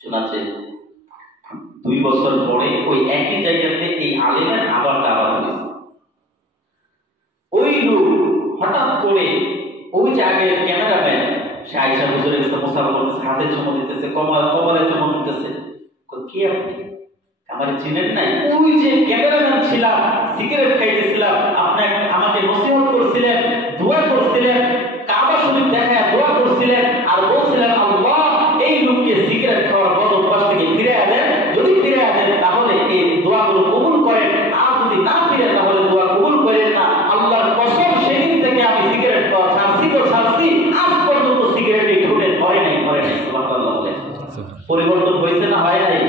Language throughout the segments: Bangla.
শোনাচ্ছে 2 বছর পরে ওই একই জায়গাতে এই আলেমের আবার দাওয়াত হয়েছে। ওই লোক হঠাৎ করে ওই যে আগের ক্যামেরাম্যান সে আয়েশা হুজুরের কাছে মোসাফা করতেছে, হাতে চুমো দিতেছে, কপালে চুমো দিতেছে। কে আপনি? আমার চিনেন নাই? ওই যে ক্যামেরাম্যান ছিলাম, সিগারেট খাইতেছিলাম, আপনি আমাকে নসিহত করছিলেন, দোয়া করছিলেন, কাবা শরীফ দেখায় দোয়া করছিলেন, আর বলছিলেন আল্লাহ এই লোককে সিগারেট খাওয়ার বদ অভ্যাস থেকে ফিরে দেন, যদি ফিরে দেন তাহলে এই দোয়াগুলো কবুল করেন, আর যদি না ফিরে তাহলে দোয়া কবুল করেন না। আল্লাহর কসম সেদিন থেকে আমি সিগারেট খাওয়া ছাড়ছি তো ছাড়ছি, আজ পর্যন্ত সিগারেটে ঠোঁটে ধরে নাই। সুবহানাল্লাহ। পরিবর্তন হয়েছে না হয় নাই?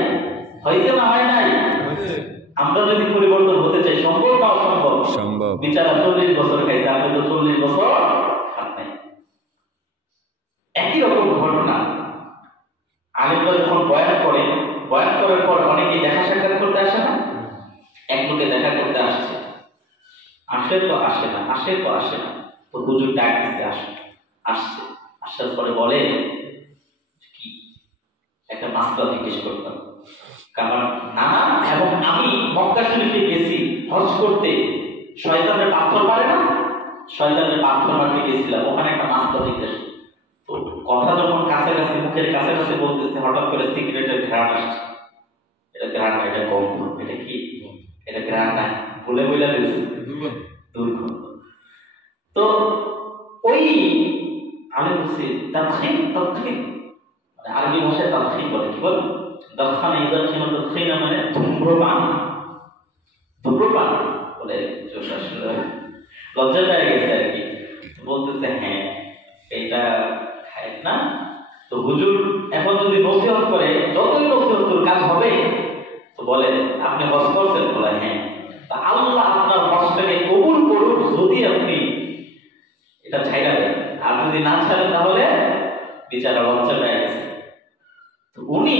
হয়েছে না হয় নাই? আমরা যদি পরিবর্তন হতে চাই, সম্ভব না অসম্ভব? সম্ভব। বিচারা 40 বছর খাইছে, আপনি তো 40 বছর খান নাই। একই রকম ঘটনা আলেমরা যখন বয়ান করেন, বয়ান করার পর অনেকে দেখা সাক্ষাৎ করতে আসে না? এক লোকে দেখা করতে আসছে, আসে তো আসে না, আসে তো আসে না, তো হুজুর ডাক দিতে আসছে। আসার পরে বলে কি একটা মাসলা জিজ্ঞেস করতাম, কারণ নানা এবং আমি মক্কা শরীফে গেছি হজ করতে, শয়তানের পাথর মারে না, শয়তানের পাথর মারতে গেছিলাম, ওখানে একটা মাসলা জিজ্ঞেস। তো কথা যখন কাছাকাছি, মুখের কাছাকাছি বলতেছে, হঠাৎ করে সিগারেটের ঘ্রাণ আসছে। এটা ঘ্রাণ না, এটা গন্ধ। এটা কি? এটা ঘ্রাণ না, বলে বলে দিয়েছে দুর্গন্ধ। তো ওই আমি বলছি তাদখিন, মানে আরবি ভাষায় তাদখিন বলে। কি বলে? দখানা ইদাখিন, তাদখিন মানে ধূম্রপান। ধূম্রপান বলে লজ্জা পেয়ে গেছে আর কি। বলতেছে হ্যাঁ এটা খায় না। তো হুজুর এখন যদি নসিহত করে, যতই নসিহত করে কাজ হবে। তো বলে আপনি হজ করছেন? বলে হ্যাঁ। তা আল্লাহ আপনার হজটাকে কবুল করুন যদি আপনি এটা ছাইড়া দেন, আর যদি না ছাড়েন তাহলে বিচারা লজ্জা পেয়ে গেছে। তো উনি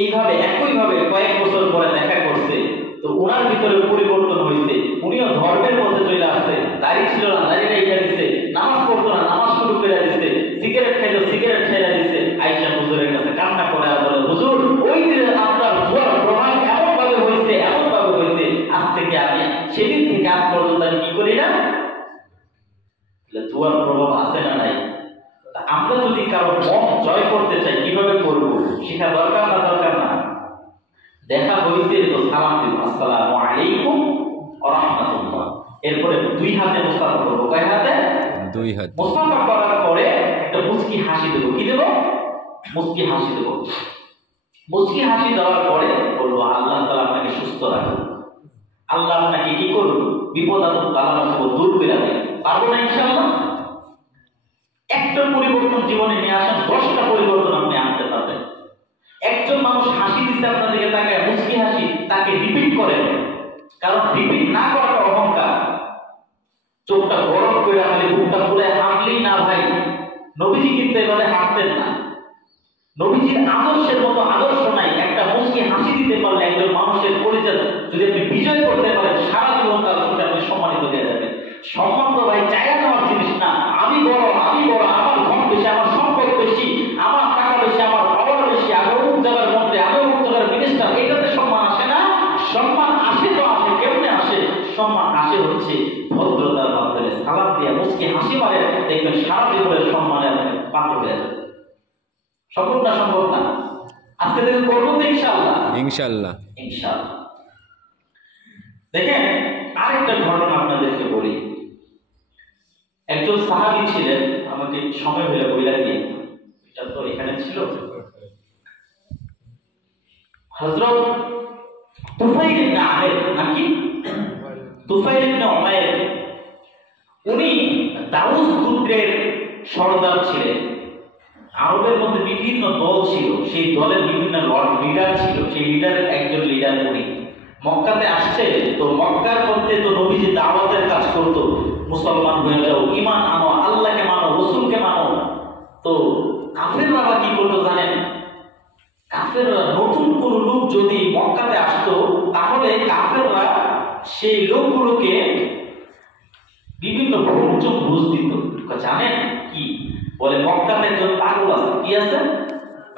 এইভাবে একইভাবে কয়েক বছর পরে দেখা করছে, তো ওনার ভিতরে পরিবর্তন হয়েছে। উনিও ধর্মের মধ্যে চলে আসছে, দাড়ি ছিল না, দাড়ি রেখে দিচ্ছে, নামাজ পড়তো না, নামাজ শুরু করে দিচ্ছে, সিগারেট খাইতো, সিগারেট ছেড়ে দিচ্ছে। আয়েশা হুজুরের কাছে কান্না করে আর বলে হুজুর ওই দিনে আপনার দোয়ার প্রমাণ এমন ভাবে হয়েছে, আজ থেকে আমি সেদিন থেকে আজ পর্যন্ত আমি কি করি না, দোয়ার প্রভাব আছে না নাই? আমরা যদি কারো মন জয় করতে চাই কিভাবে করব, সেটা দরকার না দরকার না? দেখা হইতে তো সালাম দিব, আসসালামু আলাইকুম ওয়া রাহমাতুল্লাহ। এরপরে 2 হাতে মুস্তাফা করব। কয় হাতে? 2 হাত। মুস্তাফা করার পরে একটা মুস্কি হাসি দেব। কি দেব? মুস্কি হাসি দেব। মুস্কি হাসি দেওয়ার পরে বলবো আল্লাহ তাআলা আপনাকে সুস্থ রাখুন, আল্লাহ আপনাকে কি করুন, বিপদ আপদ বালা মুসিবত দূর করে দেন। পারবো না ইনশাআল্লাহ? একটা পরিবর্তন জীবনে নিয়ে আসেন, 10টা পরিবর্তন আপনি আনতে পারবেন। একজন মানুষ হাসি দিচ্ছে আপনার দিকে তাকায়, মুস্কি হাসি, তাকে রিপিট করেন, কারণ রিপিট না করাটা অহংকার। চোখটা গরম করে খালি বুকটা ফুলে হাঁটলেই না ভাই। নবীজি কিন্তু এভাবে হাঁটতেন না। নবীজির আদর্শের মতো আদর্শ নাই। একটা মুস্কি হাসি দিতে পারলে একজন মানুষের পরিচয় যদি আপনি বিজয় করতে পারেন, সারা জীবন তার চোখে আপনি সম্মানিত হয়ে যাবেন। সম্মান তো ভাই চাইয়া নেওয়ার জিনিস না। আমি বড়, আমার ধন বেশি, আমার সম্পদ বেশি, আমার টাকা বেশি, আমার পাওয়ার বেশি, আমি অমুক জায়গার মন্ত্রী, আমি অমুক জায়গার মিনিস্টার, এটাতে সম্মান আসে না। সম্মান আসে তো আসে, কেমনে আসে? সম্মান আসে হচ্ছে ভদ্রতার মাধ্যমে, সালাম দিয়ে মুস্কি হাসি মারে, দেখবেন সারা জীবনের সম্মানের পাত্র হয়ে যাবে। সম্ভব না? সম্ভব না? আজকে থেকে করবো তো ইনশাআল্লাহ। ইনশাআল্লাহ, ইনশাআল্লাহ। দেখেন আরেকটা ঘটনা আপনাদেরকে বলি। একজন সাহাবী ছিলেন, আমাকে সময় হলে বইলা দিয়ে, এটা তো এখানে ছিল, হযরত তুফাইল ইবনে আমের, নাকি তুফাইল ইবনে উমাইর। উনি দাউস গোত্রের সর্দার ছিলেন। আরবের মধ্যে বিভিন্ন দল ছিল, সেই দলের বিভিন্ন লিডার ছিল, সেই লিডারের একজন লিডার উনি। মক্কাতে আসছে, তো মক্কার মধ্যে তো নবীজি দাওয়াতের কাজ করতো, মুসলমান হয়ে যাও, ঈমান আনো, আল্লাহকে মানো, রাসূলকে মানো। তো কাফেররা কি করতো জানেন? কাফেররা নতুন কোন লোক যদি মক্কাতে আসতো, তাহলে কাফেররা সেই লোকগুলোকে বিভিন্ন ভ্রমণ বুঝ দিত। জানেন কি বলে? মক্কাতে একজন পাগল আছে। কি আছে?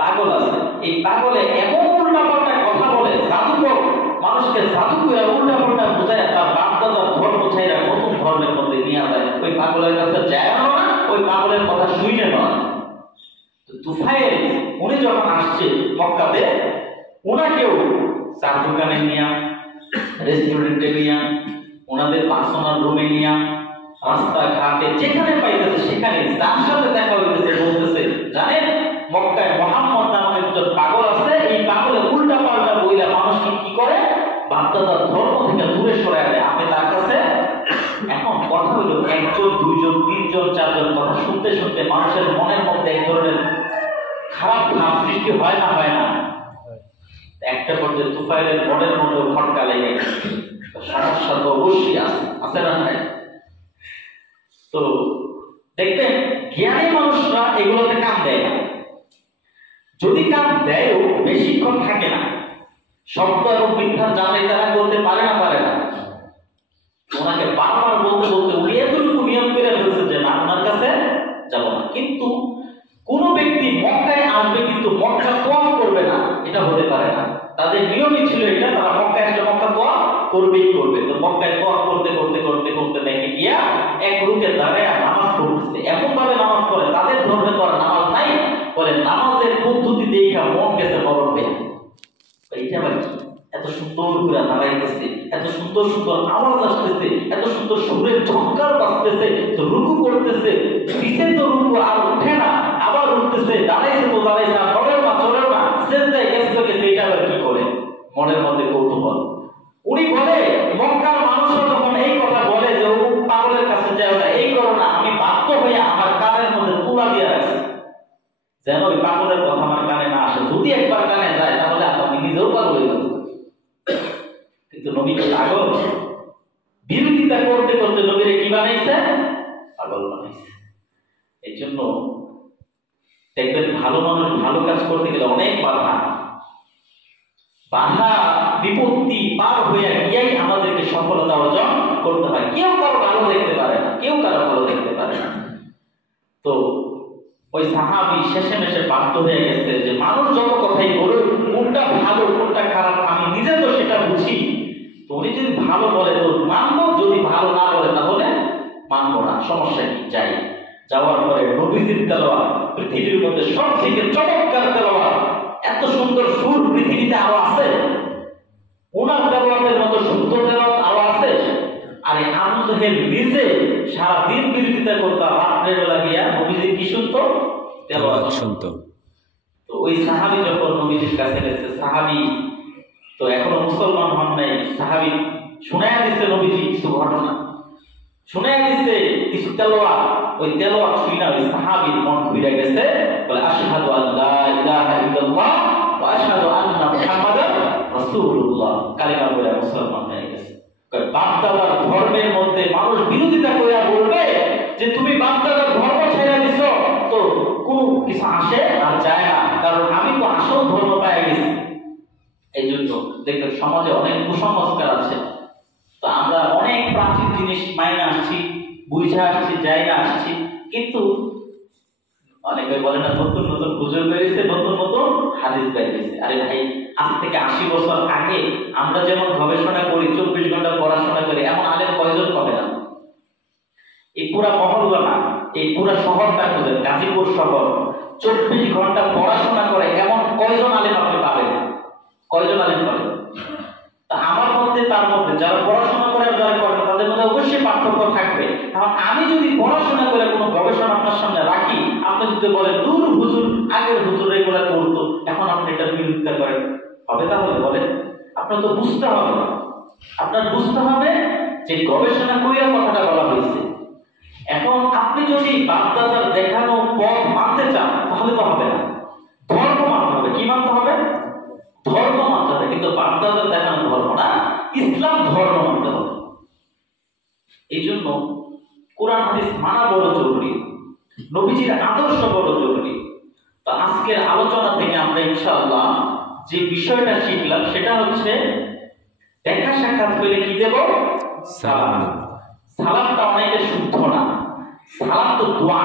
পাগল আছে। এই পাগলে এমন উল্টাপাল্টা কথা বলে, জাদুকর মানুষকে জাদু করে উল্টাপাল্টা বোঝায়, তার বাপ দাদার ধর্ম ছাইরা নতুন ধর্মের মধ্যে নিয়ে যায়। ওই পাগলের কাছে যায় না, ওই পাগলের কথা শুনে নয়। তুফাইল উনি যখন আসছে মক্কাতে, ওনাকেও চার দোকানে নিয়া, রেস্টুরেন্টে নিয়া, ওনাদের পার্সোনাল রুমে নিয়া, রাস্তাঘাটে যেখানে পাইতেছে সেখানে যার সাথে দেখা হইতেছে বলতেছে, জানেন মক্কায় মোহাম্মদ নামে একজন পাগল আছে, এই পাগলে উল্টা পাল্টা বইলা মানুষকে কি করে, বাপদাদার ধর্ম থেকে দূরে সরায় দেয়। আপনি তার কাছে এখন কথা হইল, একজন দুইজন তিনজন চারজন কথা শুনতে শুনতে মানুষের মনের মধ্যে এক ধরনের খারাপ ভাব সৃষ্টি হয় না, হয় না? একটা পর্যায়ে তুফাইলের মনের মধ্যে খটকা লেগে গেছে। সমস্যা তো অবশ্যই আছে না ভাই? তো দেখবেন জ্ঞানী মানুষরা এগুলোতে কাম দেয় না। যদি কাম দেয়ও বেশিক্ষণ থাকে না। সত্য এবং মিথ্যা যাচাই তারা করতে পারে না। ওনাকে বারবার বলতে বলতে উনি এতটুকু নিয়ম করে ফেলছে যে না, ওনার কাছে যাব না। কিন্তু কোন ব্যক্তি মক্কায় আসবে কিন্তু মক্কা তোয়াফ করবে না, এটা হতে পারে না। তাদের নিয়মই ছিল এটা, তারা মক্কায় আসলে মক্কা তোয়াফ করবেই করবে। তো মক্কায় তোয়াফ করতে দেখে গিয়া এক রুকে দাঁড়ায় নামাজ পড়তেছে। এমন ভাবে নামাজ পড়ে, তাদের ধর্মে তো আর নামাজ নাই, বলে নামাজের পদ্ধতি দেখা মন গেছে বরফে। এইটা আবার কি? এত সুন্দর করে দাঁড়াইতেছে, এত সুন্দর সুন্দর আওয়াজ আসতেছে, এত সুন্দর সুরের ঝঙ্কার বাজতেছে, তো রুকু করতেছে, পিছে তো রুকু আর উঠে না, আবার উঠতেছে, দাঁড়াইছে তো দাঁড়াইছে, আর চলেও না, সেজদায় গেছে তো গেছে। এটা আবার কি করে? মনের মধ্যে কৌতূহল। উনি বলে, মক্কার মানুষরা যখন এই কথা বলে যে ও পাগলের কাছে যায় না, এই করো না, আমি বাধ্য হয়ে আমার কানের মধ্যে তুলা দিয়ে রাখছি, যেন ওই পাগলের কথা আমার কানে না আসে। যদি একবার কানে যায় তাহলে আমি নিজেও পাগল হয়ে যাব। কিন্তু নবীকে পাগল বিরোধিতা করতে করতে নবীরে কি বানাইছে? পাগল বানাইছে। এই জন্য দেখবেন ভালো মানুষ ভালো কাজ করতে গেলে অনেক বাধা বিপত্তি পার হয়ে গিয়েই আমাদেরকে সফলতা অর্জন করতে হয়। কেউ কারো ভালো দেখতে পারে না, কেউ কারো ভালো দেখতে পারে না। তো ওই সাহাবী শেষে বাধ্য হয়ে গেছে যে মানুষ যত কথাই বলুক, কোনটা ভালো কোনটা খারাপ আমি নিজে তো সেটা বুঝি। তো উনি যদি ভালো বলে তো মানবো, যদি ভালো না বলে তাহলে মানবো না, সমস্যা কি? যাই। যাওয়ার পরে নবীজির তেলাওয়াত পৃথিবীর মধ্যে সবথেকে চমৎকার তেলাওয়াত, এত সুন্দর সুর পৃথিবীতে আরো আছে? ওনার তেলাওয়াতের মতো সুন্দর তেলাওয়াত আরো আছে? আরে আবু জাহেল নিজে সারাদিন বিরোধিতা করতো, রাত্রের বেলা গিয়া নবীজি কি শুনতো? তেলাওয়াত শুনতো। তো ওই সাহাবী যখন নবীজির কাছে গেছে, সাহাবী তো এখনো মুসলমান হন নাই, সাহাবী শুনায়া দিচ্ছে নবীজি কিছু ঘটনা, শুনায়া দিচ্ছে কিছু তেলাওয়াত। ওই তেলাওয়াত শুনা ওই সাহাবীর মন ঘুরে গেছে, বলে আশহাদু আল্লা ইলাহা ইল্লাল্লাহ ওয়া আশহাদু আন্না মুহাম্মাদার রাসূলুল্লাহ, কালিমা পড়ে মুসলমান হয়ে গেছে। বাপদাদার ধর্মের মধ্যে মানুষ বিরোধিতা করে বলবে যে তুমি বাপদাদার ধর্ম ছেড়ে দিছো, তো কোনো কিছু আসে আর যায় না, কারণ আমি তো আসল ধর্ম পেয়ে গেছি। এই জন্য দেখবেন সমাজে অনেক কুসংস্কার আছে। তো আমরা অনেক প্রাচীন জিনিস মাইনে আসছি, বুঝে আসছি, যাই না আসছি, কিন্তু অনেকে বলে না নতুন নতুন হুজুর বেরিয়েছে, নতুন নতুন হাদিস বেরিয়েছে। আরে ভাই, আজ থেকে 80 বছর আগে আমরা যেমন গবেষণা করি, 24 ঘন্টা পড়াশোনা করি, এমন আলেম কয়জন হবে না? এই পুরা মহল্লা না, এই পুরা শহরটা খুঁজে, গাজীপুর শহর 24 ঘন্টা পড়াশোনা করে এমন কয়জন আলেম আপনি পাবেন? কয়জন আলেম পাবেন? তা আমার মধ্যে তার মধ্যে যারা পড়াশোনা করে আর যারা করে তাদের মধ্যে অবশ্যই পার্থক্য থাকবে। কারণ আমি যদি পড়াশোনা করে কোনো গবেষণা আপনার সামনে রাখি, আপনি যদি বলেন দূর হুজুর, আগের হুজুর এগুলা করতো, এখন আপনি এটার বিরোধিতা করেন, হবে? তাহলে বলেন, আপনার তো বুঝতে হবে, আপনার বুঝতে হবে যে গবেষণা কইরা কথাটা বলা হয়েছে। এখন আপনি যদি বাপদাদার দেখানো পথ মানতে চান তাহলে তো হবে না, ধর্ম মানতে হবে। কি মানতে হবে? ধর্ম মানতে হবে, কিন্তু বাপদাদার দেখানো ধর্ম না, ইসলাম ধর্ম মানতে হবে। এই জন্য কোরআন হাদিস মানা বড় জরুরি, নবীজির আদর্শ বড় জরুরি। তো আজকের আলোচনা থেকে আমরা ইনশাআল্লাহ যে বিষয়টা শিখলাম সেটা হচ্ছে দেখা সাক্ষাৎ হইলে কি দেব? সালাম। সালামটা অনেকে শুদ্ধ না, সালাম তো দোয়া।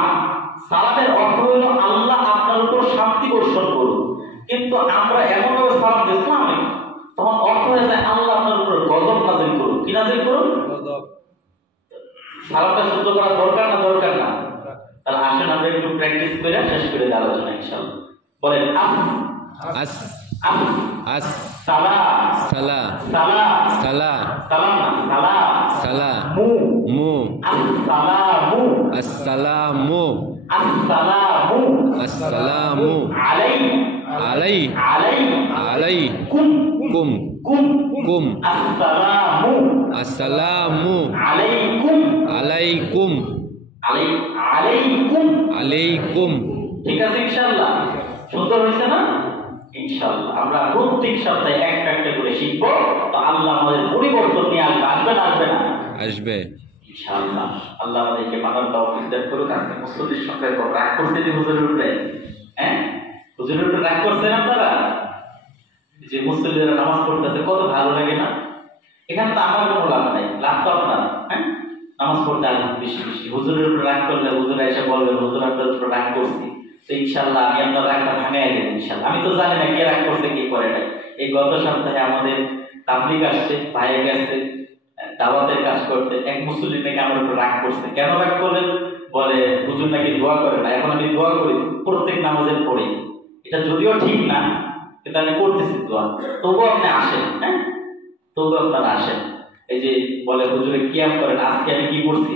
সালামের অর্থ হলো আল্লাহ আপনার উপর শান্তি বর্ষণ করুন, কিন্তু আমরা এমন ভাবে সালাম দিই আসসালামু আলাইকুম, তখন অর্থ হয়ে যায় আল্লাহ আপনার উপর গজব নাযিল করুন। কি নাযিল করুন? গজব। সালামটা শুদ্ধ করা দরকার না দরকার না? তাহলে আসেন আমরা একটু প্র্যাকটিস করে শেষ করে দেওয়ার আলোচনা ইনশাআল্লাহ। বলেন আস আস আস সালা সালা সালা সালা সালাম না সালা সালা মু মু আসসালামু আসসালামু আসসালামু আসসালামু আলাই আলাই আলাই আলাই কুম কুম কুম কুম আসসালামু আসসালামু আলাইকুম আলাইকুম আলাইকুম আলাইকুম। ঠিক আছে ইনশাআল্লাহ? সুন্দর হয়েছে না? ইনশাআল্লাহ আমরা প্রত্যেক সপ্তাহে একটা একটা করে শিখবো, তো আল্লাহ আমাদের পরিবর্তন নিয়ে আসবে না আসবে না? আসবে ইনশাআল্লাহ। আল্লাহ আমাদেরকে মানার তৌফিক দান করুন। আজকে মুসল্লির সংখ্যার উপর রাগ করতে যে হুজুরের উপরে, হ্যাঁ হুজুরের উপরে রাগ করছেন আপনারা? যে মুসল্লিরা নামাজ পড়তেছে কত ভালো লাগে না? এখানে তো আমার কোনো লাভ নাই, লাভ তো আপনার। হ্যাঁ নামাজ পড়তে আসবেন বেশি বেশি। হুজুরের উপর রাগ করলে হুজুর এসে বলবেন হুজুর আপনার উপর রাগ করছি, তো ইনশাআল্লাহ আমি আপনার রাগটা ভাঙাই দেব ইনশাআল্লাহ। আমি তো জানি না কে রাগ করছে কি করে নাই। এই গত সপ্তাহে আমাদের তাবলীগ আসছে, ভাইয়ে গেছে দাওয়াতের কাজ করতে, এক মুসল্লি নাকি আমার উপর রাগ করছে। কেন রাগ করলেন? বলে হুজুর নাকি দোয়া করে না। এখন আমি দোয়া করি, প্রত্যেক নামাজের পড়ি, এটা যদিও ঠিক না কিন্তু আমি করতেছি দোয়া, তবুও আপনি আসেন। হ্যাঁ তবুও আপনারা আসেন। এই যে বলে হুজুরে কিয়াম করেন, আজকে আমি কি করছি